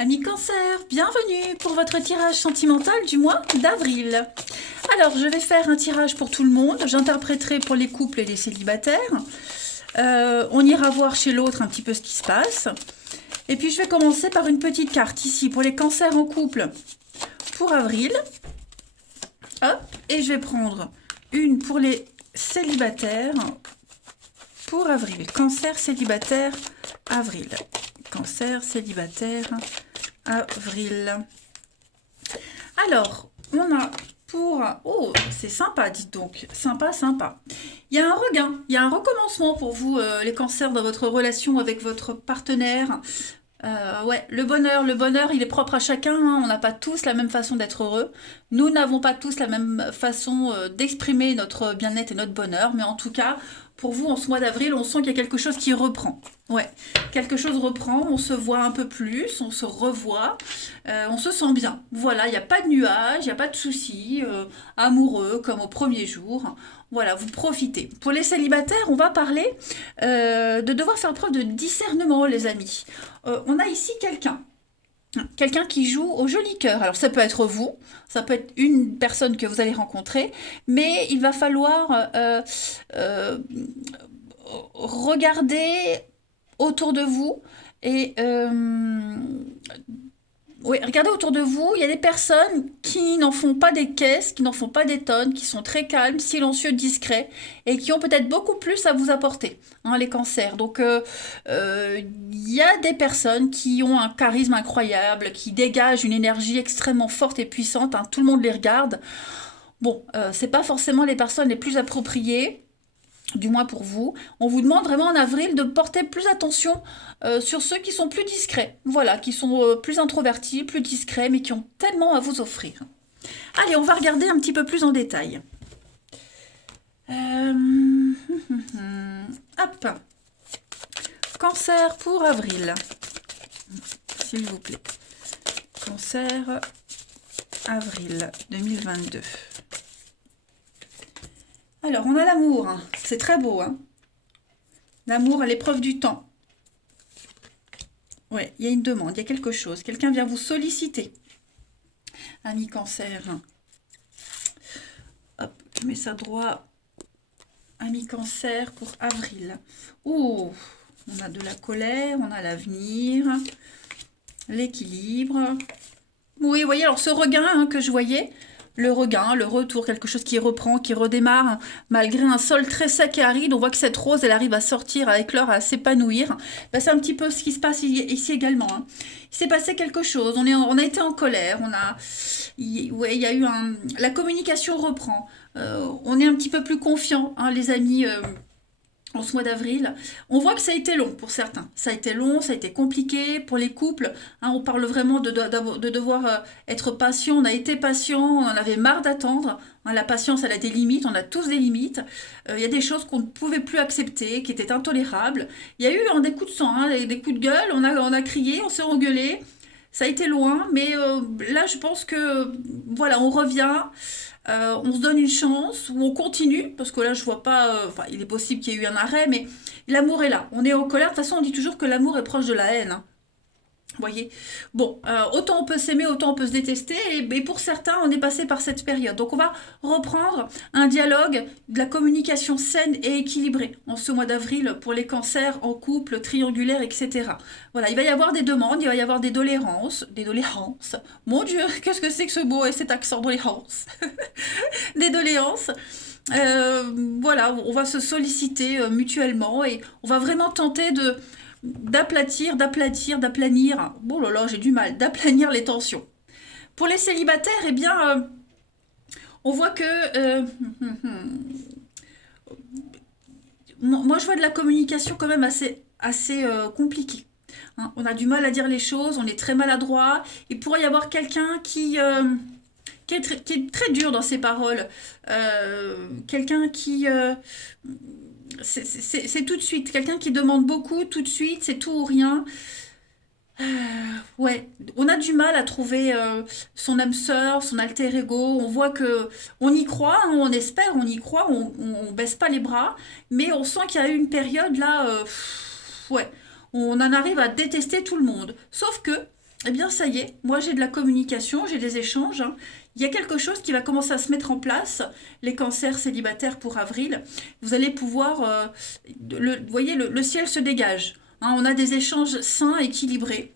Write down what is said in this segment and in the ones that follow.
Amis Cancer, bienvenue pour votre tirage sentimental du mois d'avril. Alors, je vais faire un tirage pour tout le monde. J'interpréterai pour les couples et les célibataires. On ira voir chez l'autre un petit peu ce qui se passe. Et puis, je vais commencer par une petite carte ici pour les cancers en couple pour avril. Hop, et je vais prendre une pour les célibataires pour avril. Cancer célibataire, avril. Cancer célibataire, avril. Alors, on a pour... Oh, c'est sympa, dites donc. Sympa, sympa. Il y a un regain, il y a un recommencement pour vous, les cancers, dans votre relation avec votre partenaire. Ouais, le bonheur, il est propre à chacun, hein. On n'a pas tous la même façon d'être heureux. Nous n'avons pas tous la même façon d'exprimer notre bien-être et notre bonheur. Mais en tout cas, pour vous, en ce mois d'avril, on sent qu'il y a quelque chose qui reprend. Ouais, quelque chose reprend, on se voit un peu plus, on se revoit, on se sent bien. Voilà, il n'y a pas de nuages, il n'y a pas de soucis, amoureux comme au premier jour. Voilà, vous profitez. Pour les célibataires, on va parler de devoir faire preuve de discernement, les amis. On a ici quelqu'un qui joue au joli cœur. Alors ça peut être vous, ça peut être une personne que vous allez rencontrer, mais il va falloir regarder autour de vous et oui, regardez autour de vous, il y a des personnes qui n'en font pas des caisses, qui n'en font pas des tonnes, qui sont très calmes, silencieux, discrets, et qui ont peut-être beaucoup plus à vous apporter, hein, les cancers. Donc, il y a des personnes qui ont un charisme incroyable, qui dégagent une énergie extrêmement forte et puissante, hein, tout le monde les regarde. Bon, c'est pas forcément les personnes les plus appropriées, du moins pour vous. On vous demande vraiment en avril de porter plus attention sur ceux qui sont plus discrets. Voilà, qui sont plus introvertis, plus discrets, mais qui ont tellement à vous offrir. Allez, on va regarder un petit peu plus en détail. Hop. Cancer pour avril. S'il vous plaît. Cancer, avril 2022. Alors, on a l'amour, hein. C'est très beau, hein. L'amour à l'épreuve du temps. Ouais, il y a une demande, il y a quelque chose. Quelqu'un vient vous solliciter. Ami Cancer. Hop, je mets ça droit. Ami Cancer pour avril. Ouh, on a de la colère, on a l'avenir, l'équilibre. Oui, vous voyez, alors ce regain, hein, que je voyais, le regain, le retour, quelque chose qui reprend, qui redémarre, hein, malgré un sol très sec et aride, on voit que cette rose, elle arrive à sortir, à éclore, à s'épanouir. Ben, c'est un petit peu ce qui se passe ici également, hein. Il s'est passé quelque chose, on a été en colère, ouais, il y a eu la communication reprend, on est un petit peu plus confiant, hein, les amis, en ce mois d'avril. On voit que ça a été long pour certains. Ça a été long, ça a été compliqué pour les couples, hein. On parle vraiment de devoir être patient. On a été patient, on en avait marre d'attendre, hein. La patience, elle a des limites, on a tous des limites. Il y a des choses qu'on ne pouvait plus accepter, qui étaient intolérables. Il y a eu, hein, des coups de sang, hein, des coups de gueule, on a crié, on s'est engueulé. Ça a été loin, mais là, je pense que, voilà, on revient. On se donne une chance, ou on continue, parce que là je vois pas, enfin il est possible qu'il y ait eu un arrêt, mais l'amour est là. On est en colère, de toute façon on dit toujours que l'amour est proche de la haine, hein. Vous voyez. Bon, autant on peut s'aimer, autant on peut se détester, et pour certains on est passé par cette période. Donc on va reprendre un dialogue, de la communication saine et équilibrée en ce mois d'avril pour les cancers en couple, triangulaire, etc. Voilà, il va y avoir des demandes, il va y avoir des doléances. Mon Dieu, qu'est-ce que c'est que ce mot et cet accent doléance. Des doléances. Voilà, on va se solliciter mutuellement et on va vraiment tenter d'aplanir. Bon là là, j'ai du mal, d'aplanir les tensions. Pour les célibataires, eh bien, on voit que moi je vois de la communication quand même assez compliquée, hein. On a du mal à dire les choses, on est très maladroit. Il pourrait y avoir quelqu'un qui est très dur dans ses paroles. Quelqu'un qui... c'est tout de suite. Quelqu'un qui demande beaucoup tout de suite, c'est tout ou rien. Euh, ouais, on a du mal à trouver son âme sœur, son alter ego. On voit que on y croit, hein, on espère, on y croit, on baisse pas les bras, mais on sent qu'il y a eu une période là, ouais, on en arrive à détester tout le monde. Sauf que Eh bien, ça y est, moi j'ai de la communication, j'ai des échanges, hein. Il y a quelque chose qui va commencer à se mettre en place. Les cancers célibataires pour avril, vous allez pouvoir, vous voyez, le ciel se dégage, hein. On a des échanges sains, équilibrés.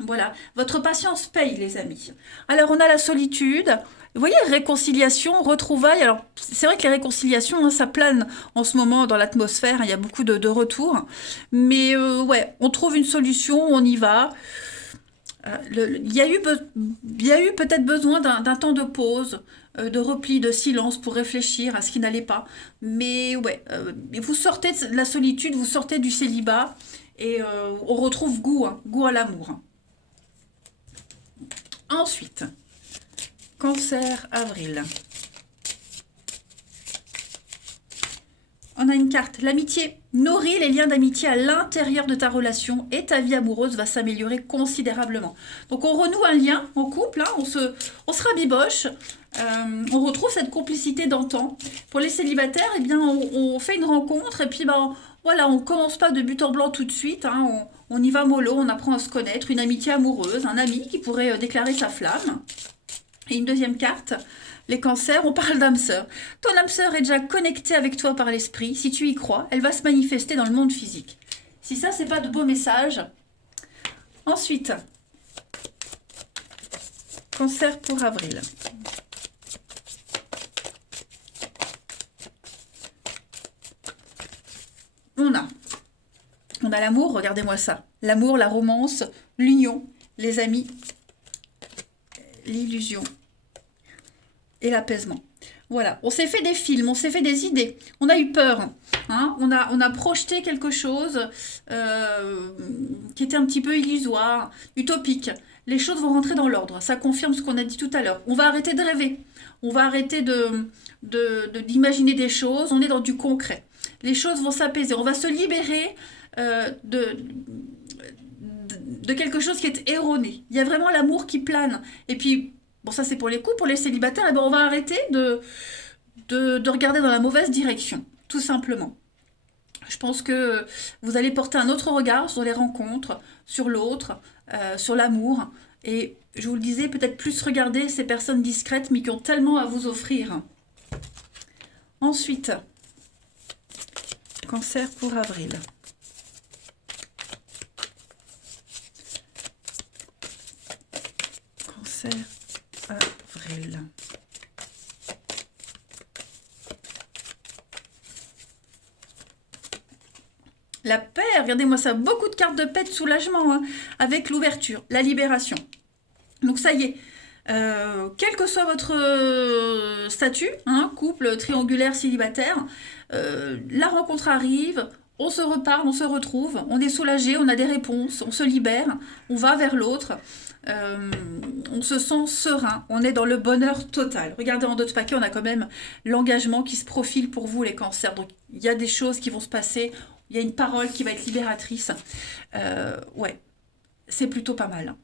Voilà, votre patience paye, les amis. Alors, on a la solitude. Vous voyez, réconciliation, retrouvailles. Alors, c'est vrai que les réconciliations, hein, ça plane en ce moment dans l'atmosphère, hein. Il y a beaucoup de retours. Mais ouais, on trouve une solution, on y va. Il y a eu peut-être besoin d'un temps de pause, de repli, de silence pour réfléchir à ce qui n'allait pas. Mais ouais, vous sortez de la solitude, vous sortez du célibat et on retrouve goût, hein, goût à l'amour, hein. Ensuite, cancer, avril. On a une carte, l'amitié. Nourris les liens d'amitié à l'intérieur de ta relation et ta vie amoureuse va s'améliorer considérablement. Donc on renoue un lien en couple, hein, on se rabiboche, on retrouve cette complicité d'antan. Pour les célibataires, eh bien, on fait une rencontre et puis ben, voilà, on commence pas de but en blanc tout de suite, hein, on y va mollo, on apprend à se connaître, une amitié amoureuse, un ami qui pourrait déclarer sa flamme. Et une deuxième carte, les cancers, on parle d'âme sœur. Ton âme sœur est déjà connectée avec toi par l'esprit. Si tu y crois, elle va se manifester dans le monde physique. Si ça, c'est pas de beaux messages. Ensuite, cancer pour avril. On a l'amour, regardez-moi ça. L'amour, la romance, l'union, les amis, l'illusion et l'apaisement. Voilà, on s'est fait des films, on s'est fait des idées, on a eu peur, hein, on a projeté quelque chose qui était un petit peu illusoire, utopique. Les choses vont rentrer dans l'ordre, ça confirme ce qu'on a dit tout à l'heure. On va arrêter de rêver, on va arrêter d'imaginer des choses, on est dans du concret. Les choses vont s'apaiser, on va se libérer de quelque chose qui est erroné. Il y a vraiment l'amour qui plane. Et puis, bon, ça c'est pour les couples, pour les célibataires, eh ben, on va arrêter de regarder dans la mauvaise direction, tout simplement. Je pense que vous allez porter un autre regard sur les rencontres, sur l'autre, sur l'amour. Et je vous le disais, peut-être plus regarder ces personnes discrètes, mais qui ont tellement à vous offrir. Ensuite, cancer pour avril. Cancer, avril. La paix, regardez-moi ça, beaucoup de cartes de paix, de soulagement, hein, avec l'ouverture, la libération. Donc ça y est, quel que soit votre statut, hein, couple, triangulaire, célibataire, la rencontre arrive, on se reparle, on se retrouve, on est soulagé, on a des réponses, on se libère, on va vers l'autre, on se sent serein, on est dans le bonheur total. Regardez en d'autres paquets, on a quand même l'engagement qui se profile pour vous les cancers. Donc il y a des choses qui vont se passer, il y a une parole qui va être libératrice. Ouais, c'est plutôt pas mal.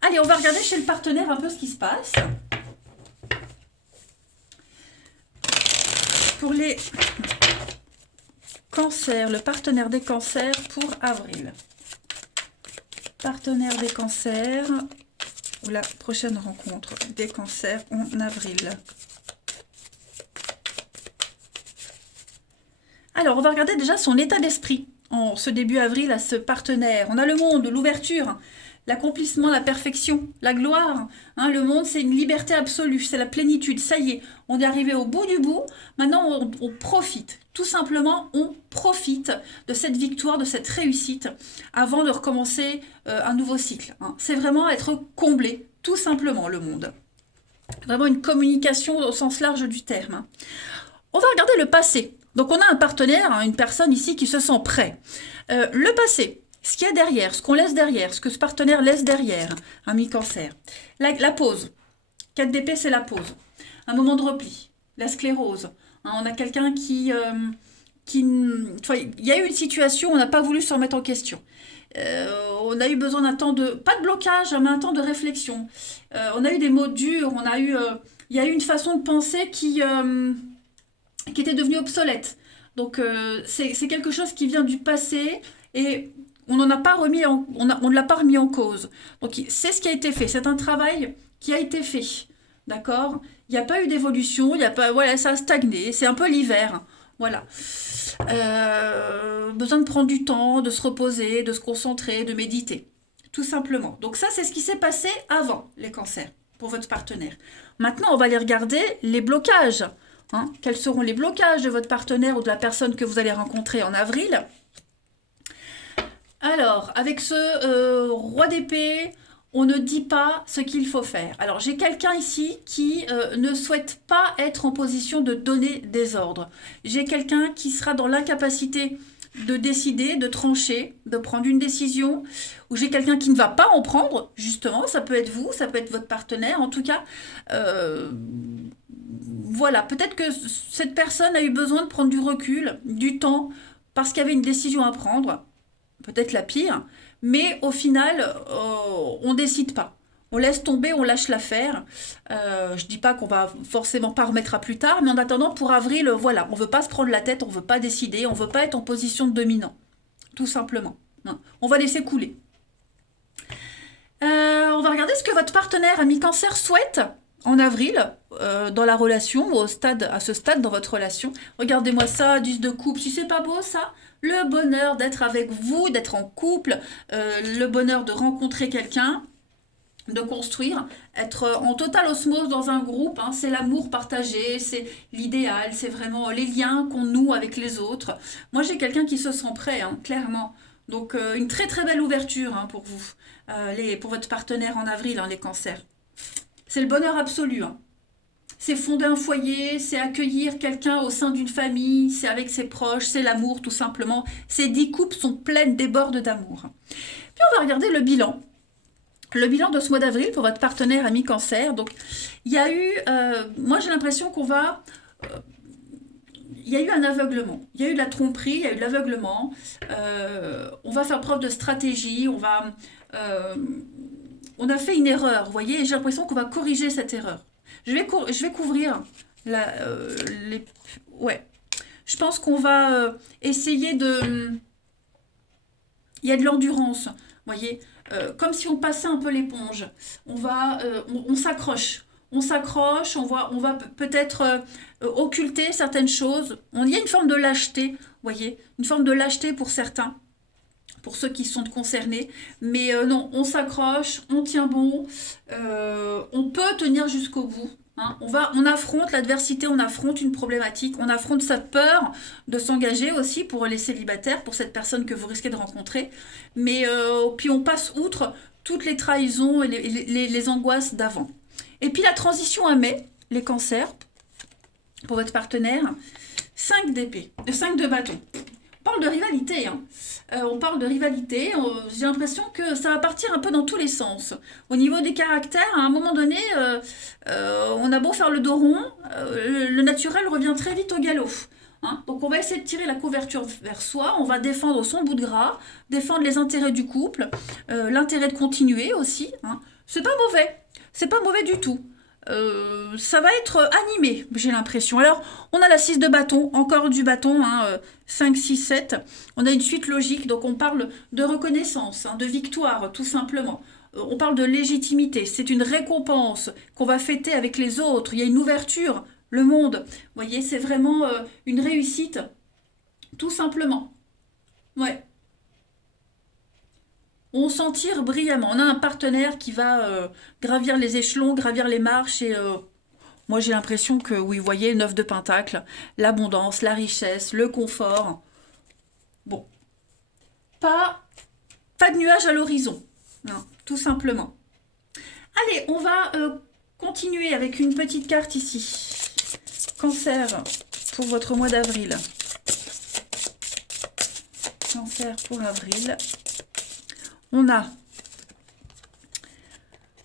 Allez, on va regarder chez le partenaire un peu ce qui se passe. Pour les cancers, le partenaire des cancers pour avril. Partenaire des cancers, ou la prochaine rencontre des cancers en avril. Alors, on va regarder déjà son état d'esprit en ce début avril à ce partenaire. On a le monde, l'ouverture, l'accomplissement, la perfection, la gloire. Hein, le monde, c'est une liberté absolue, c'est la plénitude. Ça y est, on est arrivé au bout du bout. Maintenant, on profite. Tout simplement, on profite de cette victoire, de cette réussite, avant de recommencer un nouveau cycle. Hein. C'est vraiment être comblé, tout simplement, le monde. Vraiment une communication au sens large du terme. Hein. On va regarder le passé. Donc, on a un partenaire, hein, une personne ici qui se sent prêt. Le passé. Ce qu'il y a derrière, ce qu'on laisse derrière, ce que ce partenaire laisse derrière, un mi-cancer. La pause. 4 d'épée, c'est la pause. Un moment de repli. La sclérose. Hein, on a quelqu'un qui il y a eu une situation, on n'a pas voulu se remettre en question. On a eu besoin d'un temps de, pas de blocage, mais un temps de réflexion. On a eu des mots durs, il y a eu une façon de penser qui était devenue obsolète. Donc c'est quelque chose qui vient du passé et on n'en a pas remis on ne l'a pas remis en cause. Donc c'est ce qui a été fait. C'est un travail qui a été fait. D'accord? Il n'y a pas eu d'évolution, il y a pas, voilà, ça a stagné. C'est un peu l'hiver. Voilà. Besoin de prendre du temps, de se reposer, de se concentrer, de méditer. Tout simplement. Donc ça, c'est ce qui s'est passé avant les cancers pour votre partenaire. Maintenant, on va aller regarder les blocages. Hein. Quels seront les blocages de votre partenaire ou de la personne que vous allez rencontrer en avril? Alors, avec ce roi d'épée, on ne dit pas ce qu'il faut faire. Alors, j'ai quelqu'un ici qui ne souhaite pas être en position de donner des ordres. J'ai quelqu'un qui sera dans l'incapacité de décider, de trancher, de prendre une décision, ou j'ai quelqu'un qui ne va pas en prendre, justement, ça peut être vous, ça peut être votre partenaire, en tout cas, voilà, peut-être que cette personne a eu besoin de prendre du recul, du temps, parce qu'il y avait une décision à prendre, peut-être la pire, mais au final, on ne décide pas. On laisse tomber, on lâche l'affaire. Je dis pas qu'on va forcément pas remettre à plus tard, mais en attendant, pour avril, voilà, on veut pas se prendre la tête, on veut pas décider, on veut pas être en position de dominant, tout simplement. Non. On va laisser couler. On va regarder ce que votre partenaire ami cancer souhaite en avril dans la relation, à ce stade dans votre relation. Regardez-moi ça, 10 de coupe, si c'est pas beau ça, le bonheur d'être avec vous, d'être en couple, le bonheur de rencontrer quelqu'un, de construire, être en totale osmose dans un groupe, hein, c'est l'amour partagé, c'est l'idéal, c'est vraiment les liens qu'on noue avec les autres. Moi j'ai quelqu'un qui se sent prêt, hein, clairement. Donc une très très belle ouverture hein, pour vous, pour votre partenaire en avril, hein, les cancers. C'est le bonheur absolu. Hein. C'est fonder un foyer, c'est accueillir quelqu'un au sein d'une famille, c'est avec ses proches, c'est l'amour tout simplement. Ces 10 coupes sont pleines, débordent d'amour. Puis on va regarder le bilan. Le bilan de ce mois d'avril pour votre partenaire ami cancer. Donc, il y a eu, moi j'ai l'impression qu'on va, il y a eu un aveuglement. Il y a eu de la tromperie, il y a eu de l'aveuglement. On va faire preuve de stratégie, on a fait une erreur, vous voyez, et j'ai l'impression qu'on va corriger cette erreur. Je vais couvrir les... Ouais. Je pense qu'on va essayer de... Il y a de l'endurance, vous voyez, comme si on passait un peu l'éponge. On s'accroche. On s'accroche, on va peut-être occulter certaines choses. Il y a une forme de lâcheté, vous voyez, une forme de lâcheté pour certains, pour ceux qui sont concernés. Mais non, on s'accroche, on tient bon, on peut tenir jusqu'au bout. Hein. On affronte l'adversité, on affronte une problématique, on affronte sa peur de s'engager aussi pour les célibataires, pour cette personne que vous risquez de rencontrer. Mais puis on passe outre toutes les trahisons et les angoisses d'avant. Et puis la transition à mai, les cancers, pour votre partenaire, 5 d'épée, 5 de bâton. On parle de rivalité, hein. On parle de rivalité, j'ai l'impression que ça va partir un peu dans tous les sens. Au niveau des caractères, à un moment donné, on a beau faire le dos rond, le naturel revient très vite au galop. Hein. Donc on va essayer de tirer la couverture vers soi, on va défendre son bout de gras, défendre les intérêts du couple, l'intérêt de continuer aussi. Hein. C'est pas mauvais du tout. Ça va être animé, j'ai l'impression. Alors, on a la 6 de bâton, encore du bâton, hein, 5, 6, 7. On a une suite logique, donc on parle de reconnaissance, hein, de victoire, tout simplement. On parle de légitimité, c'est une récompense qu'on va fêter avec les autres. Il y a une ouverture, le monde. Vous voyez, c'est vraiment une réussite, tout simplement. Ouais. On s'en tire brillamment. On a un partenaire qui va gravir les échelons, gravir les marches et moi j'ai l'impression que, oui, vous voyez, 9 de pentacle, l'abondance, la richesse, le confort. Bon, pas de nuages à l'horizon, non, tout simplement. Allez, on va continuer avec une petite carte ici. Cancer pour votre mois d'avril. Cancer pour avril. On a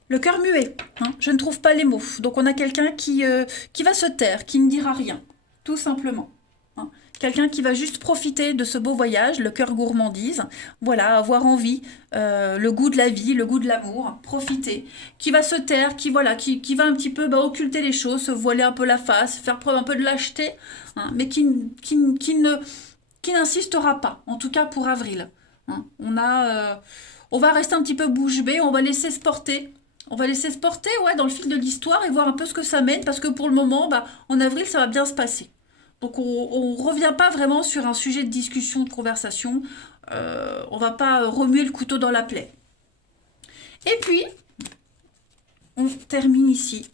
le cœur muet, hein, je ne trouve pas les mots. Donc on a quelqu'un qui va se taire, qui ne dira rien, tout simplement. Hein. Quelqu'un qui va juste profiter de ce beau voyage, le cœur gourmandise, voilà, avoir envie, le goût de la vie, le goût de l'amour, profiter. Qui va se taire, qui va un petit peu occulter les choses, se voiler un peu la face, faire preuve un peu de lâcheté, hein, mais qui n'insistera pas, en tout cas pour avril. hein. On va rester un petit peu bouche bée, on va laisser se porter. On va laisser se porter, ouais, dans le fil de l'histoire et voir un peu ce que ça mène, parce que pour le moment, bah, en avril, ça va bien se passer. Donc on revient pas vraiment sur un sujet de discussion, de conversation. On va pas remuer le couteau dans la plaie. Et puis, on termine ici.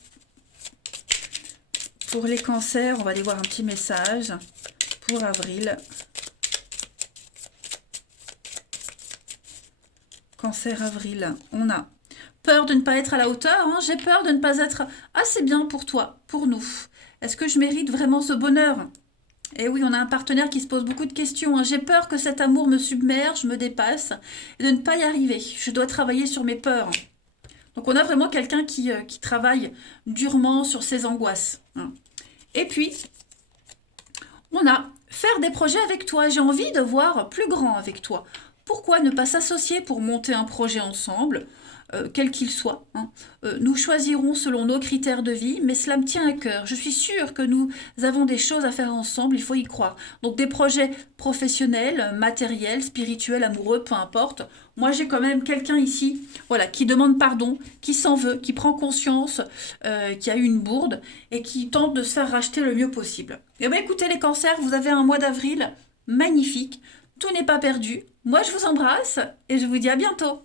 Pour les cancers, on va aller voir un petit message pour avril. Cancer avril, on a peur de ne pas être à la hauteur, hein. J'ai peur de ne pas être assez bien pour toi, pour nous. Est-ce que je mérite vraiment ce bonheur? Eh oui, on a un partenaire qui se pose beaucoup de questions, hein. J'ai peur que cet amour me submerge, me dépasse, et de ne pas y arriver. Je dois travailler sur mes peurs. Donc on a vraiment quelqu'un qui travaille durement sur ses angoisses, hein. Et puis, on a faire des projets avec toi. J'ai envie de voir plus grand avec toi. Pourquoi ne pas s'associer pour monter un projet ensemble, quel qu'il soit, hein. Nous choisirons selon nos critères de vie, mais cela me tient à cœur. Je suis sûre que nous avons des choses à faire ensemble, il faut y croire. Donc des projets professionnels, matériels, spirituels, amoureux, peu importe. Moi, j'ai quand même quelqu'un ici, voilà, qui demande pardon, qui s'en veut, qui prend conscience qu'il y a eu une bourde et qui tente de se faire racheter le mieux possible. Eh bien, écoutez les cancers, vous avez un mois d'avril magnifique. Tout n'est pas perdu. Moi, je vous embrasse et je vous dis à bientôt.